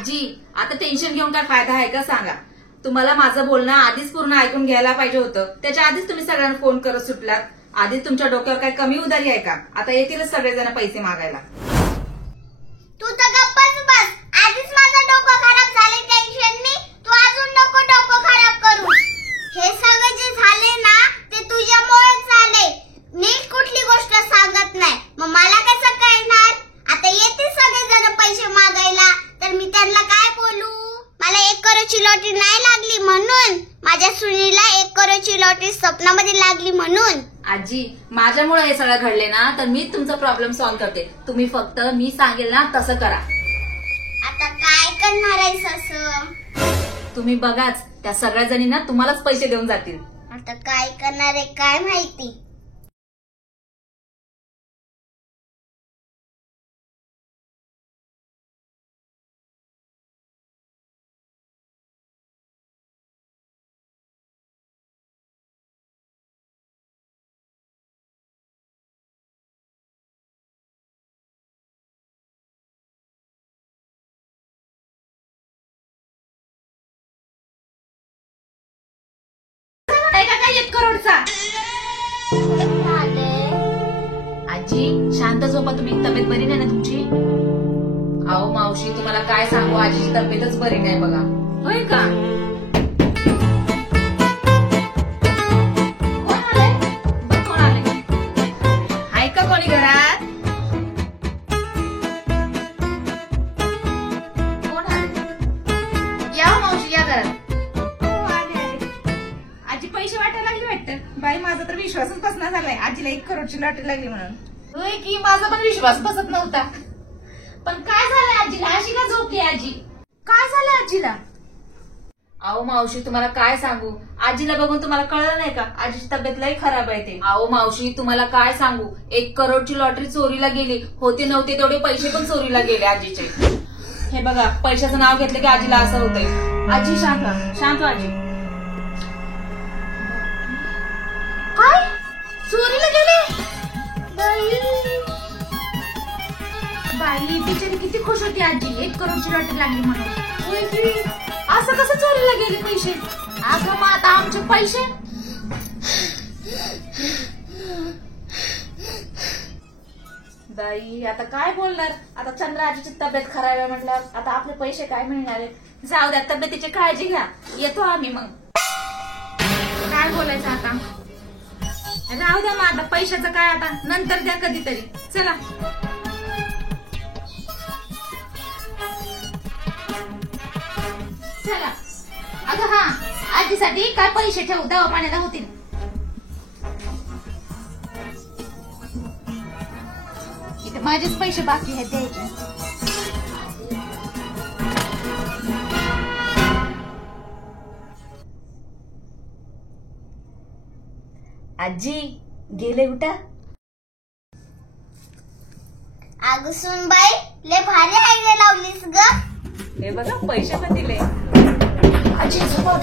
आजी आता टेन्शन घेऊन काय फायदा आहे का सांगा. तुम्हाला माझं बोलणं आधीच पूर्ण ऐकून घ्यायला पाहिजे होतं. त्याच्या आधीच तुम्ही सगळ्यांना फोन करत सुटलात. आधीच तुमच्या डोक्यावर काय कमी उधारी आहे का? आता येतीलच सगळेजण पैसे मागायला. तू तर गप्पच बस. आधीच माझं डोकं खराब झाले टेन्शननी. तू अजून नको डोकं खराब करू. हे सगळं जे झाले ना ते तुझ्यामुळेच झाले. मी कुठली गोष्ट सांगत नाही. मग मला कसं कळणार? आता येते सगळेजण पैसे मागायला तर मी त्यांना काय बोलू? मला 1 करोडची लॉटरी नाही लागली म्हणून. माझ्या सुनीला 1 करोडची लॉटरी स्वप्नामध्ये लागली म्हणून. आजी माझ्यामुळे हे सगळं घडले ना तर मी तुमचा प्रॉब्लेम सॉल्व्ह करते. तुम्ही फक्त मी सांगेल ना तसं करा. आता काय करणार आहेस असं? तुम्ही बघाच त्या सगळ्या जणींना तुम्हालाच पैसे देऊन जातील. आता काय करणार आहे काय माहिती. काय 1 करोडचा? आजी शांत झोपा तुम्ही. तब्येत बरी नाही ना तुमची? अहो मावशी तुम्हाला काय सांगू, आजीची तब्येतच बरी नाही बघा. होय का? कोण आलंय? कोण आलंय? आहे का कोणी घरात? कोण आलंय? या मावशी या घरात. आजी पैसे वाटायला लागली वाटतं. बाई माझा तर विश्वासच बसना झालाय आजीला 1 करोडची लॉटरी लागली म्हणून. होय की माझा पण विश्वास बसत नव्हता. पण काय झालंय आजीला? अशी का झोपली आजी? काय झालं आजीला? अहो मावशी तुम्हाला काय सांगू, आजीला बघून तुम्हाला कळलं नाही का? आजीची तब्येत लई खराब आहे ते. अहो मावशी तुम्हाला काय सांगू, 1 करोडची लॉटरी चोरीला गेली. होते नव्हते तेवढे पैसे पण चोरीला गेले आजीचे. हे बघा पैशाचं नाव घेतलं की आजीला असं होतंय. आजी शांत व्हा, शांत व्हा आजी. काय चोरीला गेले? बाई बिचारी किती खुश होती आजी 1 करोडची लॉटरी लागली म्हणून. असं कसं चोरीला गेले पैसे? अगं मग आता आमचे पैसे? बाई आता काय बोलणार? आता चंद्र आजीची तब्येत खराब आहे म्हटलं आता आपले पैसे काय मिळणार आहे? जाऊ द्या तब्येतीची काळजी घ्या. येतो आम्ही मग. काय बोलायचं आता? राहू द्या मग आता पैशाचं काय आता नंतर द्या कधीतरी. चला चला. अगं हा आजीसाठी काय पैसे ठेवू दवा पाण्याला होतील. इथे माझेच पैसे बाकी आहेत द्यायचे. आजी गेले कुठं? अगं सुनबाई लय भारी आयडिया लावलीस ग. हे बघा पैसे पण दिले. आजी झोपव.